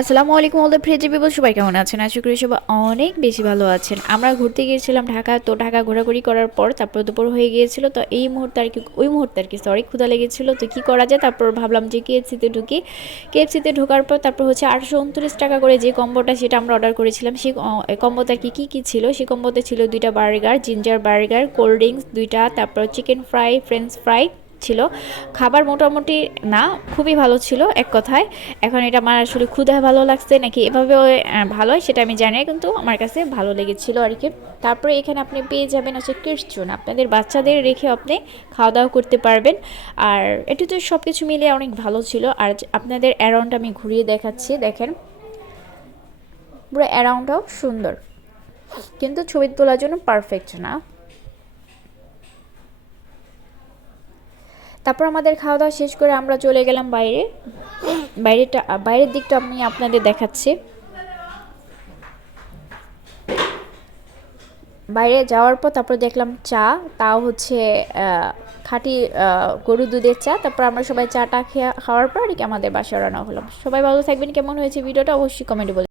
আসসালামু আলাইকুম ওদের ফ্রেজে বিবল সবাই কেমন আছেন? আশা করি সবাই অনেক বেশি ভালো আছেন। আমরা ঘুরতে গিয়েছিলাম ঢাকা, তো ঢাকা ঘোরাঘুরি করার পর তারপর দুপুর হয়ে গিয়েছিল, তো এই মুহূর্তে আর কি, ওই মুহূর্তে আর কি সরি ক্ষুধা লেগেছিল, তো কী করা যায়? তারপর ভাবলাম যে কেএফসিতে ঢুকি। কেএফসিতে ঢোকার পর তারপর হচ্ছে আটশো উনত্রিশ টাকা করে যে কম্বোটা সেটা আমরা অর্ডার করেছিলাম সেই কম্বোতে আর কি, কী কী ছিল? সেই কম্বোতে ছিল দুইটা burger ginger burger cold drinks দুইটা, তারপর চিকেন ফ্রাই ফ্রেঞ্চ ফ্রাই ছিল। খাবার মোটামুটি না, খুবই ভালো ছিল এক কথায়। এখন এটা আমার আসলে ক্ষুধা ভালো লাগছে নাকি এভাবে ভালো হয় সেটা আমি জানি কিন্তু আমার কাছে ভালো লেগেছিল আর কি। তারপরে এখানে আপনি পেয়ে যাবেন হচ্ছে কিডসজোন আপনাদের বাচ্চাদের রেখে আপনি খাওয়া দাওয়া করতে পারবেন। আর এটি তো সব কিছু মিলিয়ে অনেক ভালো ছিল। আর আপনাদের অ্যারাউন্ড আমি ঘুরিয়ে দেখাচ্ছি, দেখেন। পুরো অ্যারাউন্ডটাও সুন্দর। কিন্তু ছবি তোলার জন্য পারফেক্ট না। তারপর আমাদের খাওয়া দাওয়া শেষ করে আমরা চলে গেলাম বাইরে। বাইরেটা, বাইরের দিকটা আমি আপনাদের দেখাচ্ছি। বাইরে যাওয়ার পর তারপর দেখলাম চা, তাও হচ্ছে খাঁটি গরু দুধের চা। তারপর আমরা সবাই চাটা খেয়ে, খাওয়ার পর আর কি আমাদের বাসায় রান্না হলাম। সবাই ভালো থাকবেন। কেমন হয়েছে ভিডিওটা অবশ্যই কমেন্টে বলে